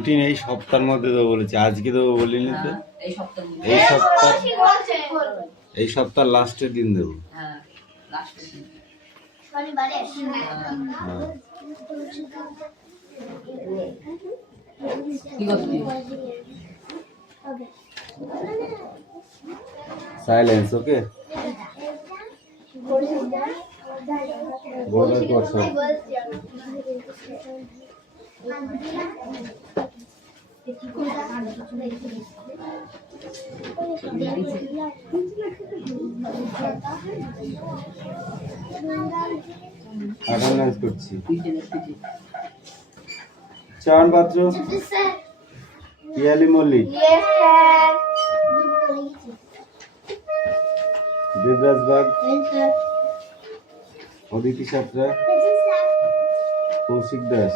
Routine এই সপ্তাহের মধ্যে দেবো বলেছি, আজকে দেবো বলিনি তো। এই সপ্তাহ লাস্টের দিন দেবো। সাইলেন্স, ওকে? বলার পর সব অ্যাটেন্ডেন্স করছি। চান পাত্র, পিয়ালি মল্লিক, দেবরাজ বাগ, অদিতি সাঁতরা, কৌশিক দাস,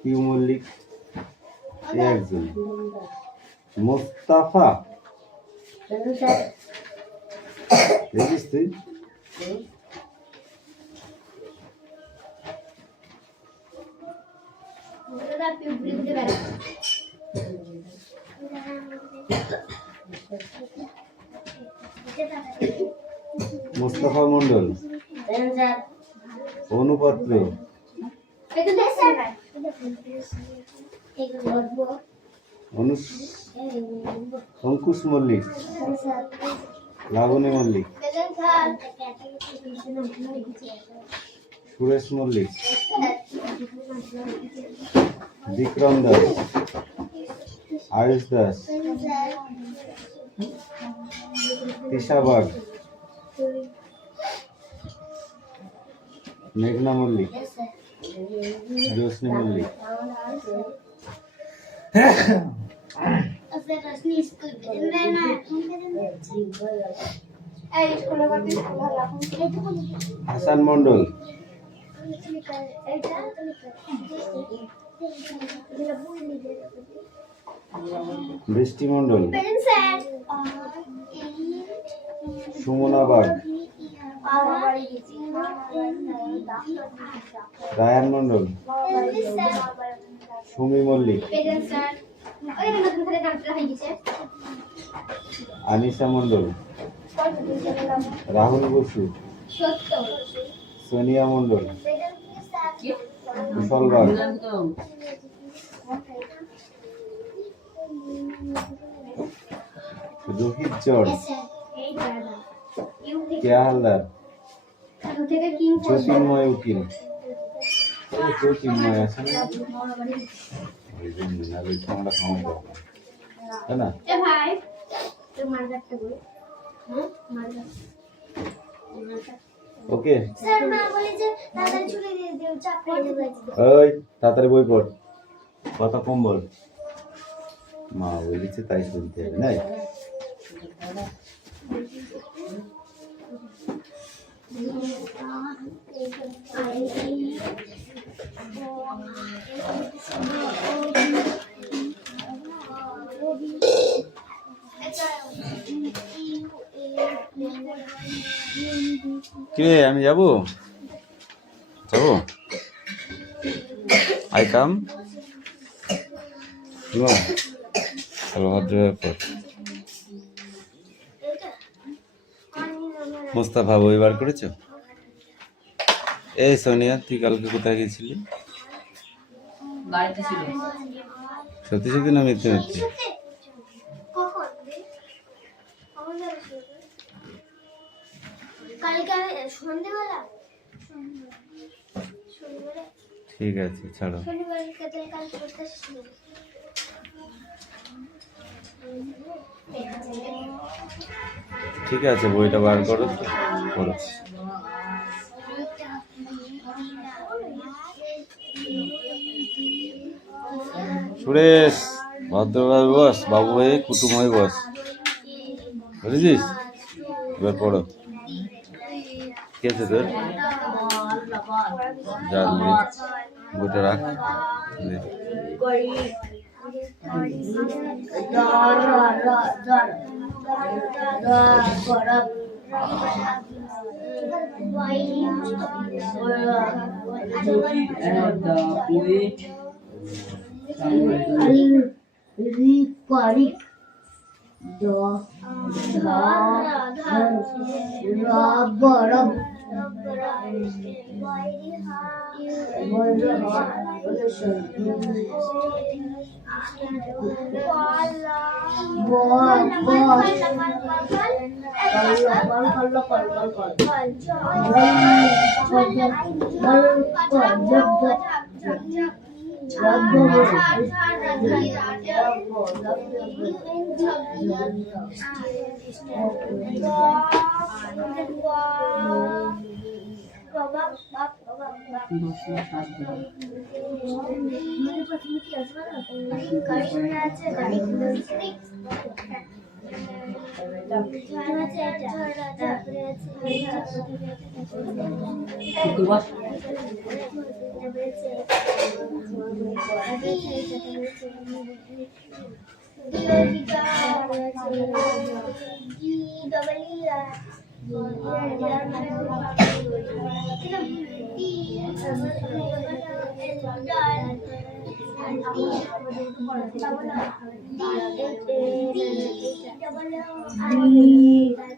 পিউ মল্লিক, একজন, মোস্তাফা, দেখিস তুই? মোস্তফা মন্ডল, অনুপাত্র, অঙ্কুশ মল্লিক, লাবণী মল্লিক, সুরেশ মল্লিক, বিক্রম দাস, আয়ুষ দাস, তিশা বাগ, মেঘনা মল্লিক, জ্যোৎস্না মল্লিক, হাসান মন্ডল, বৃষ্টি মন্ডল, সুমনা বাগ, রায়ান মন্ডল, সুমি মল্লিক, আনিশা মন্ডল, রাহুল বসু, সোনিয়া মন্ডল, কুশল বাগ, রোহিত জর্জ, কেয়া হালদার, জ্যোতির্ময় উকিল, জ্যোতির্ময় আছে না? তাই না? ওকে, ওই তাড়াতাড়ি বই পড়, কথা কম বল। মা বলেছে তাই শুনতে হবে, নাই? কে আমি যাবো আই কাম মোস্তাফা বই বার করেছো? এই সোনিয়া, তুই কালকে কোথায় গেছিলি? সত্যি সত্যি না মিথ্যে মিথ্যে? ঠিক আছে, ছাড়ো। ঠিক আছে, বইটা বার করো, পড়ো। সুরেশ, ভদ্রভাবে বস, বাবু হয়ে কুটুম হয়ে বস, বুঝেছিস? এবার পড়ো। কি আছে তোর? বইটা রাখ। And the poet Samuel Republic the Rabaram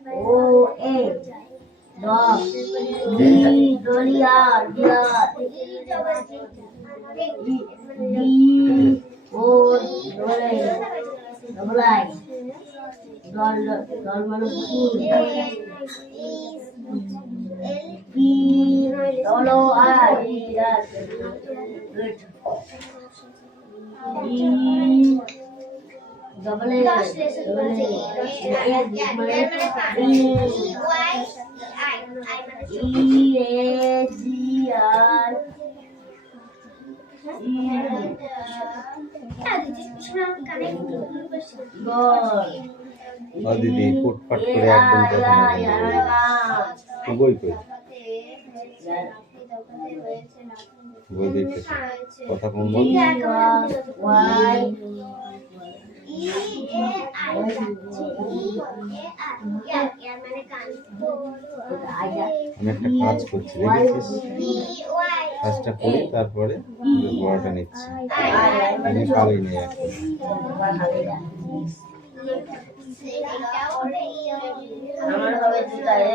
DOA dog Dolia D O double I P double I E double দিদি ফুটফাট করে একদম কথা না বই কই বই দেখতে কথা কম বল আমি একটা কাজ করছি দেখেছিস কাজটা করি তারপরে বড়টা নিচ্ছি আমি কালই নেই এখন আমার হবে জুতায়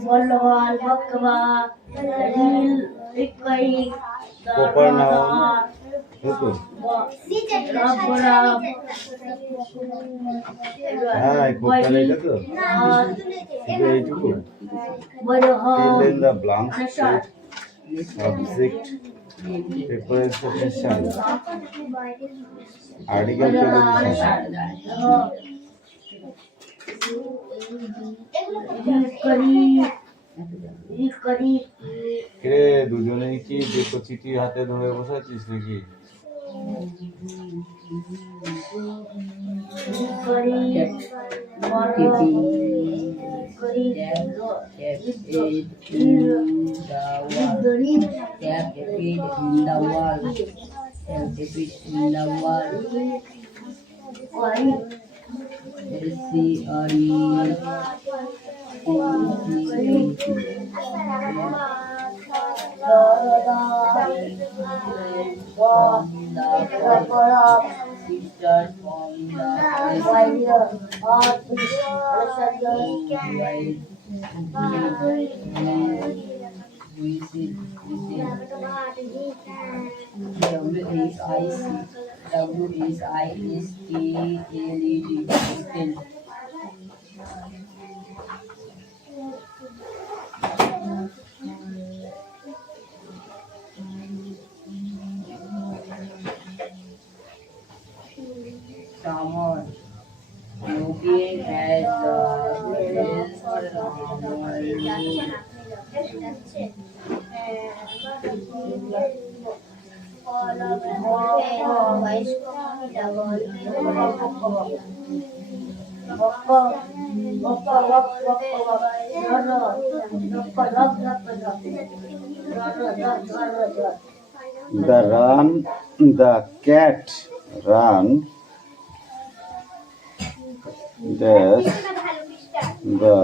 Walwal, Bakwa, Ril, Ikoi, proper noun দেখো হ্যাঁ কোপার এটা তো এইটুকু fill in the blanks with subject preposition article preposition কে দুজনেই কি দেখো চিঠি হাতে ধরে বসাচ্ছিস নাকি Someone looking at the The cat run dash the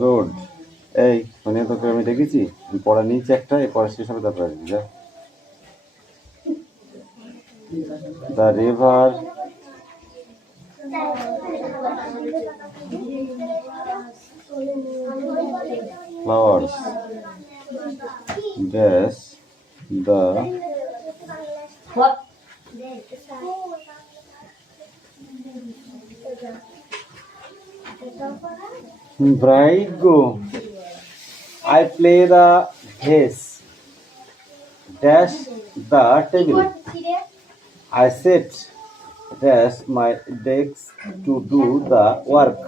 road. এই মানে তোকে আমি দেখেছি পড়া নিচে একটা এই পড়া শেষ হবে তারপরে আসবি যা। The river flowers dash the What? bride go. I play the bass dash the table. I sit dash my desk to do the work.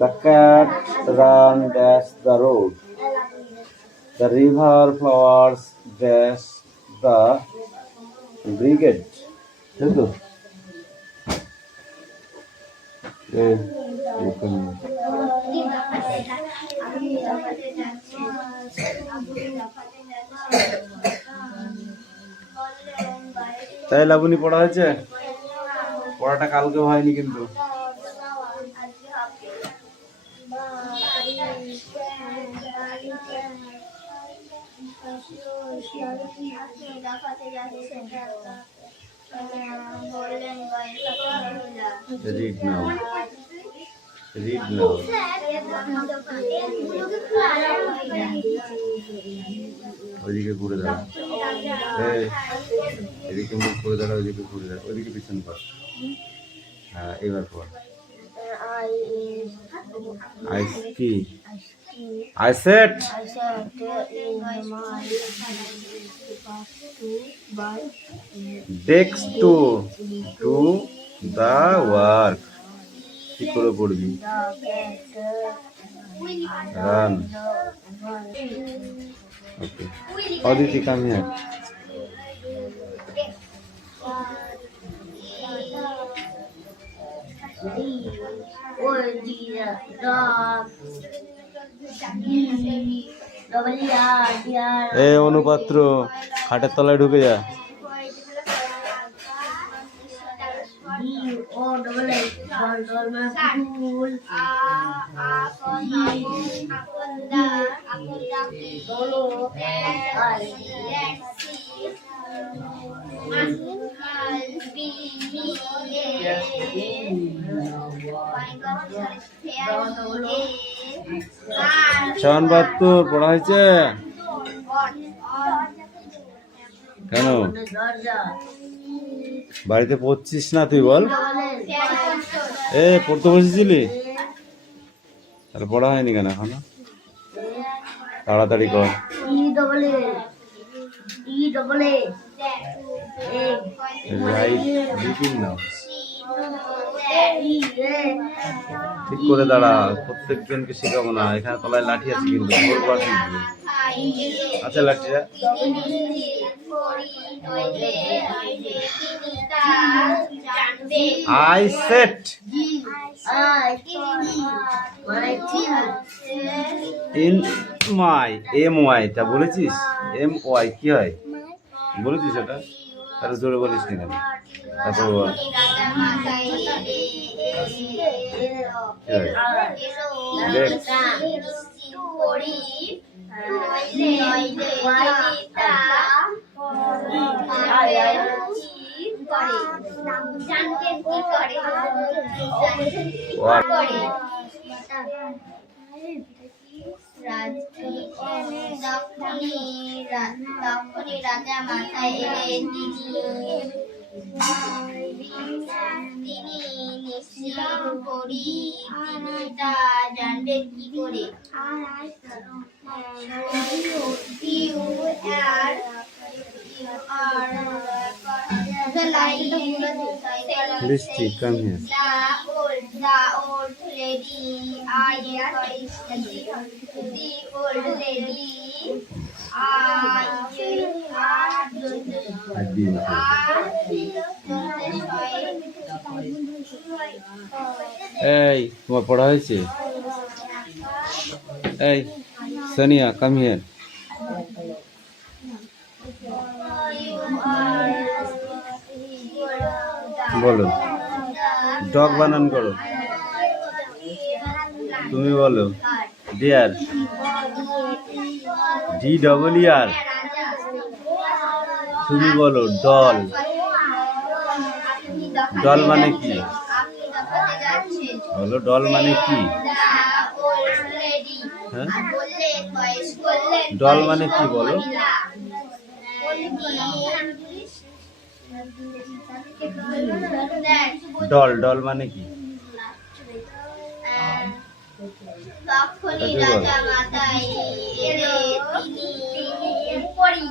The cat run dash the road. The river flowers dash the brigade. Hello. তাই লাবণী পড়া হয়েছে? পড়াটা কালকে হয়নি কিন্তু। Read now. Read now. ওইদিকে ঘুরে দাঁড়া। এদিকে মুখ করে দাঁড়া, ওইদিকে ঘুরে দাঁড়া, ওইদিকে পিছন পর। হ্যাঁ এবার পর। কি? I said desk to do the work. কি করে পড়বি? Run. Okay. Aditi, come here. এ অনুপাত্র খাটের তলায় ঢুকে যা। শানবাত্তর পড়া হয়েছে কেন? বাড়িতে পড়ছিস না তুই? বল। পড়তে বসেছিলি? তাহলে পড়া হয়নি কেন এখনো? তাড়াতাড়ি কর। ঠিক করে দাঁড়া, প্রত্যেকজনকে শেখাবো না। এখানে তলায় লাঠি আছে কিন্তু আচ্ছা লাঠিটা I set in my my টা বলেছিস? my কি হয় বলেছিস? এটা তাহলে জোরে বলিস না কেন? তারপর বল। তখনই রাজা মাথায় এলেন। তিনি নিশ্চিত করি তিনি তা জানবেন কি করে? You are The light, বৃষ্টি come here the old lady, the old lady, এই তোমার পড়া হয়েছে? এই সোনিয়া কাম হিয়ার বলো ডগ বানান করো তুমি বলো ডিয়ার ডি ডবল আর তুমি বলো ডল ডল মানে কি বলো ডল মানে কি হ্যাঁ ডল মানে কি বলো ডল ডল মানে কি তখনই রাজা মাতাই এলে তিনি পড়ি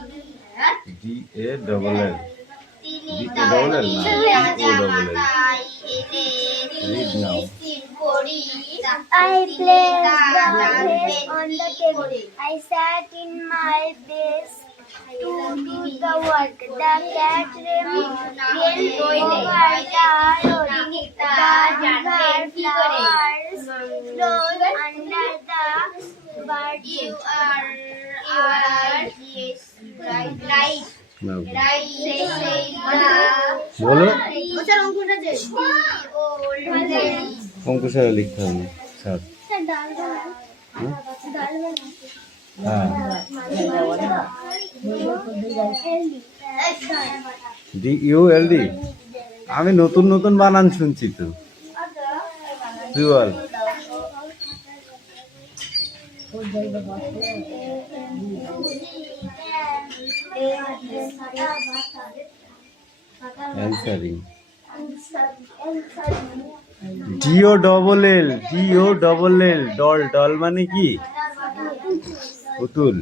ডি এ ডবল এল তিনি ডি এ ডবল এল না রাজা ও ডবল এল মাতাই এলে Read now. পড়ি I placed the vase on the table. I sat in my base to do the work. The cat ran over the road. The flowers flowed under the bird. You are yes right না right say বলো ওটা অঙ্কটা যে old lady অঙ্কুশারে লিখতে হবে sir হ্যাঁ D U L D আমি নতুন নতুন বানান শুনছি তো তুই বল answering D O double L doll doll মানে কি পুতুল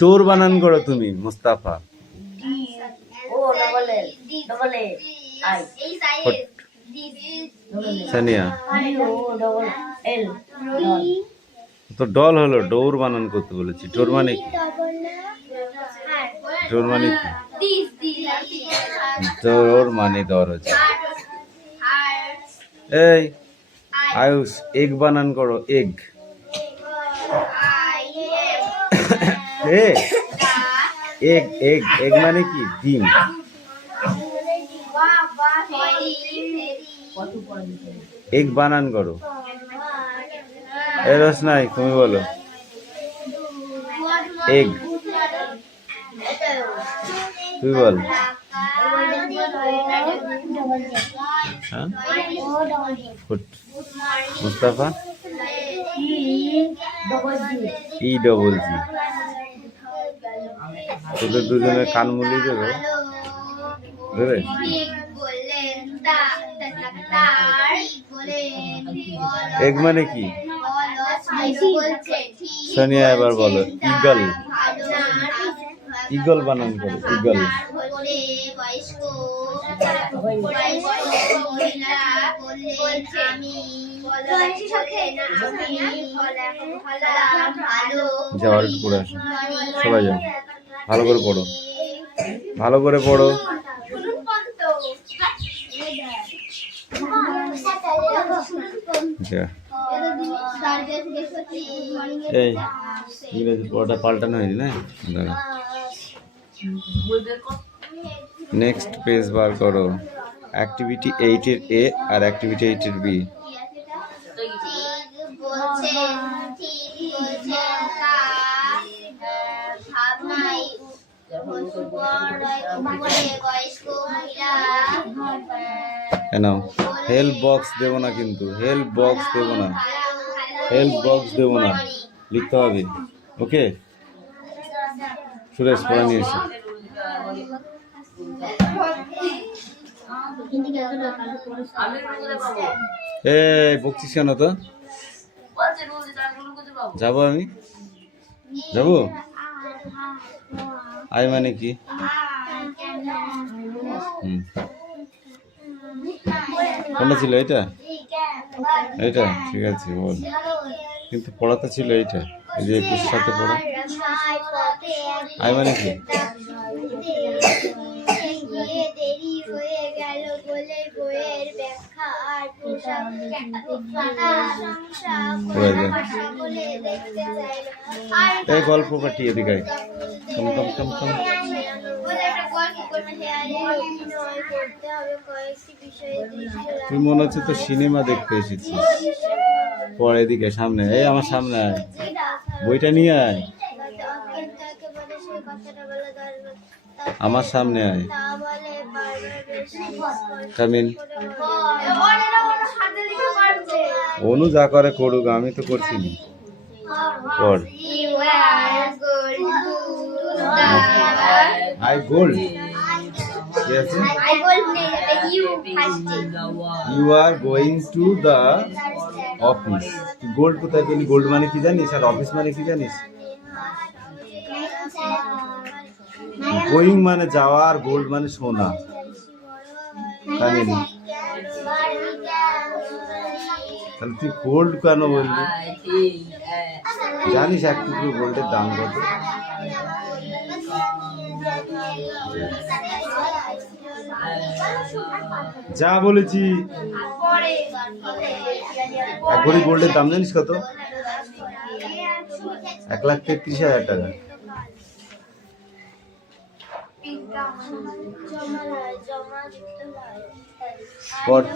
ডোর বানান করো তুমি মুস্তাফা Put. সানিয়া তো ডল হলো ডোর বানান করতে বলেছি ডোর মানে কি ডোর মানে কি ডোর মানে দরজা এই আয়ুষ এগ বানান করো এগ এ এগ এগ এগ মানে কি ডিম এগ বানান করো এ রোশনাই তুমি বলো এগ তুই বল হ্যাঁ মুস্তাফা ই ডবল জি তোদের দুজনে কান মুলি দেবে দেবে এগ মানে কি সোনিয়া এবার বলো ইগল ইগল বানান করো ইগল যাও আর একটু পড়ে আসো সবাই যাও ভালো করে পড়ো ভালো করে পড়ো যা এই ইংরেজি পড়াটা পাল্টানো হয়নি না নেক্সট পেজ বার করো অ্যাক্টিভিটি 8 এর এ আর অ্যাক্টিভিটি 8 এর বি কেন হেল্প বক্স দেবো না কিন্তু হেল্প বক্স দেবো না হেল্প বক্স দেবো না লিখতে হবে ওকে সুরেশ পড়া নিয়ে এসে বকছিস কেন তো যাবো আমি যাবো আই মানে কি হুম, কোনটা ছিল এটা? এইটা ঠিক আছে বল, কিন্তু পড়াতে ছিল এইটা, এই যে একুশ সাথে পড়া। আই মানে কি? দেরি হয়ে গেল বলে বইয়ের ব্যাখ্যা আর সকলে দেখতে চাইল। এই গল্প পাঠি এদিকে আয়। কম কম কম কম। তুই মনে হচ্ছে তো সিনেমা দেখতে এসেছিস। পড় এদিকে সামনে, এই আমার সামনে আয়, বইটা নিয়ে আয়, আমার সামনে আয়। কামিন। অনু যা করে করুক, আমি তো করছি না। পড়। I gold. Yes. You are going to the office. Gold কোথায় পেলি? গোল্ড মানে কি জানিস আর অফিস মানে কি জানিস? গোয়িং মানে যাওয়া আর গোল্ড মানে সোনা। কামিনী, তাহলে তুই গোল্ড কেন বললি? জানিস এক টুকরো গোল্ডের দাম কত? যা বলেছি। এক ভরি গোল্ডের দাম জানিস কত? 1,33,000 টাকা। পড়।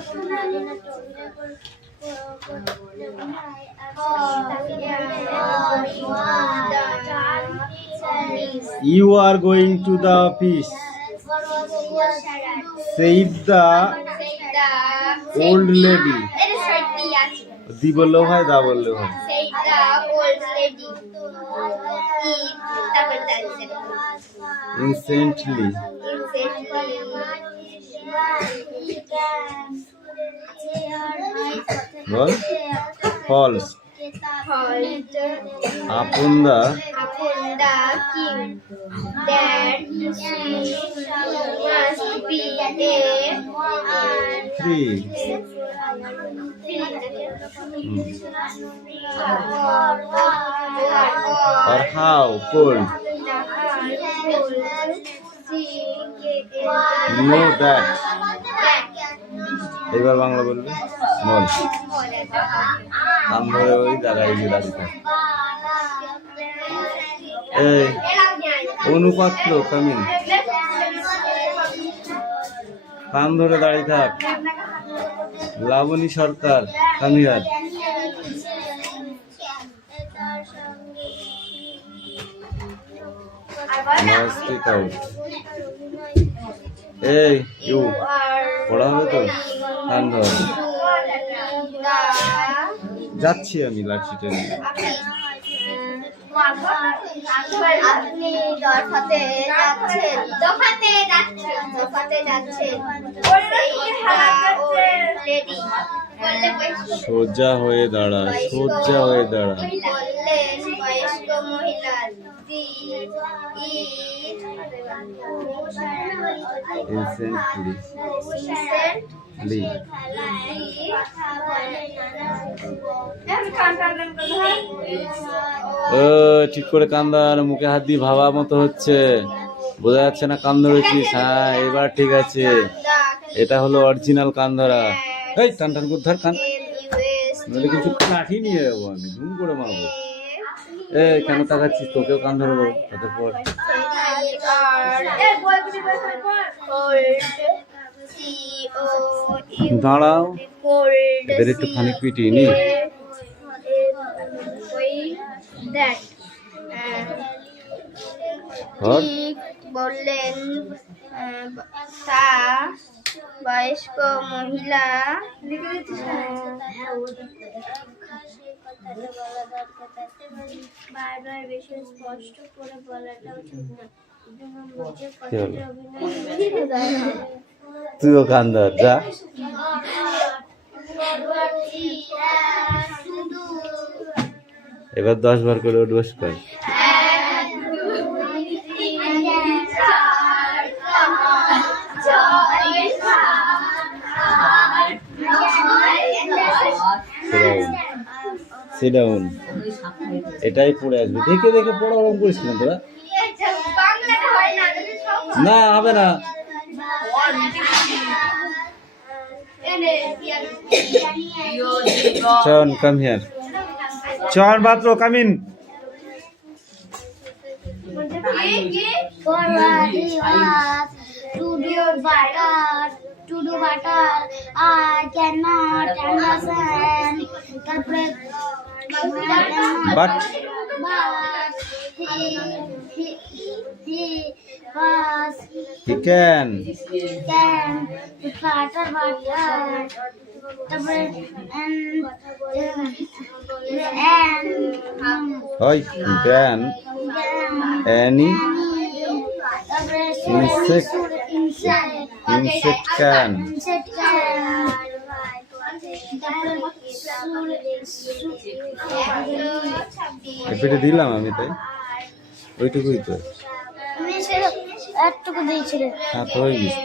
You are going to the office, said the old lady. দি বললেও হয়, দা বললেও হয়। Instantly. Ball. False. Upon the king that must be tree. Or how cold? Know that. এবার বাংলা বলবি। বল। আমরা ওই জায়গায় গিয়ে দাঁড়িয়ে থাক। এই অনুপাত্র কামিন, কান ধরে দাঁড়িয়ে থাক। লাবণী সরকার কামিয়ার। এই ইউ পড়া হবে তো? কান ধর। যাচ্ছি আমি লাঠিটা নিয়ে। আপনি যাচ্ছেন। সোজা হয়ে দাঁড়া, সোজা হয়ে দাঁড়া। বয়স্ক মহিলা Instantly. ঠিক করে কান ধর, মুখে হাত দিয়ে ভাবা মতো হচ্ছে, বোঝা যাচ্ছে না কান ধরেছিস? হ্যাঁ এবার ঠিক আছে, এটা হলো অরিজিনাল কান ধরা। এই টান টান করে ধর কান, নাহলে কিছু লাঠি নিয়ে যাবো আমি, ধুম করে মারবো। এই কেন তাকাচ্ছিস? তোকেও কান ধরবো তাদের পর। দাঁড়াও, এদের একটু খানিক পিটিয়ে নি। বললেন তা বয়স্ক মহিলা বারবার বেশি স্পষ্ট করে বলাটাও ঠিক না। তুইও কান ধর, যা। এবার 10 বার করে উঠবস কর। Sit down. এটাই পড়ে আসবে, দেখে দেখে পড়া ওরকম করিস না তোরা। বাংলাটা হয় না যদি সব না হবে না। এনে চন কাম হিয়ার, চন বাত্র come in. Forward he was to do butter. I cannot understand. তারপরে but he was he can, can butter. তারপরে হয় can any insect insect can. এপিটে দিলাম আমি, তাই ওইটুকুই তো। একটুকু দিয়েছিলেন। হ্যাঁ তো হয়ে গেছে।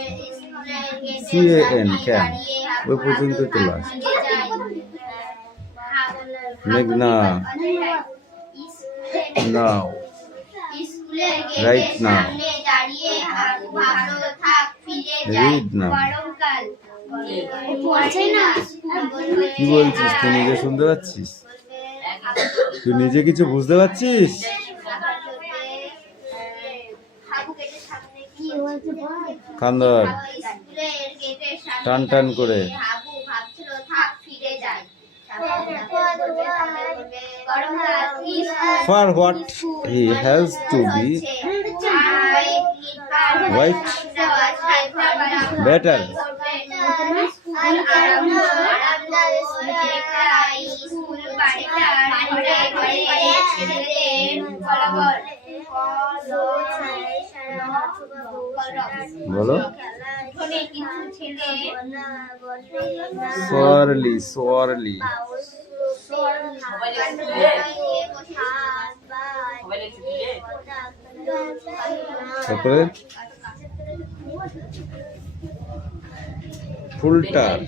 CAN ক্যান, ওই পর্যন্ত তো লাস্ট। মেঘনা নাও, রাইট now. নাও দাঁড়িয়ে ভালো থাক ফিরে যাই Read now. গরমকাল পড়ছে না। কি বলছিস? তুই নিজে শুনতে পাচ্ছিস? তুই নিজে কিছু বুঝতে পারছিস? কি হয়েছে বল? কান্দর স্কুলের গেটের সামনে টান টান করে। হাবু ভাবছিল থাক ফিরে যাই গরমকাল For what he has to be white better. বলো sorely, sorely. তারপরে ফুলটার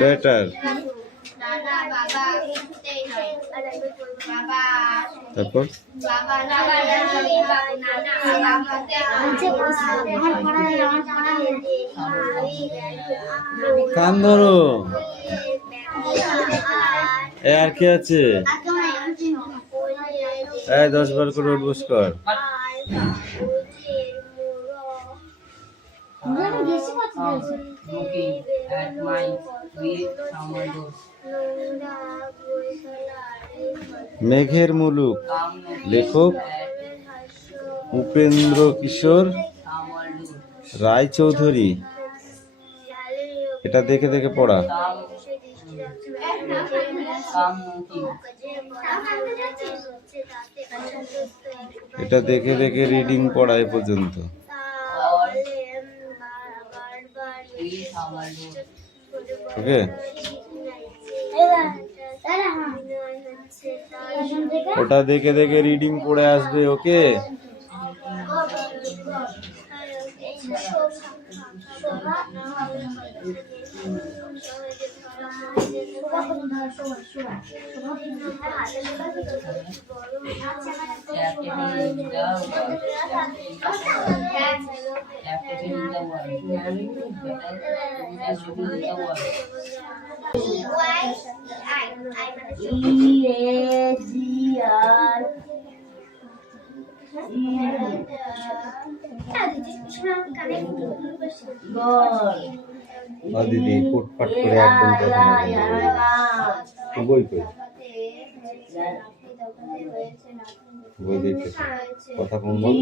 বেটার, তারপর কান ধরো। এ আর কি আছে? 10 বার করে উঠবস কর। Looking at my sweet summer doors. মেঘের মুলুক, Come looking লেখক at Upendra Kishore summer doors. Roychowdhury. এটা দেখে দেখে পড়া। Come looking. এটা দেখে দেখে রিডিং পড়া এ পর্যন্ত। Sweet summer doors. ওকে, ওটা দেখে দেখে রিডিং পড়ে আসবে। ওকে, Captivating the world. Captivating the world. দিদি ফুটফাট করে একদম কথা বই কই, বই দেখতে কথা কম বল।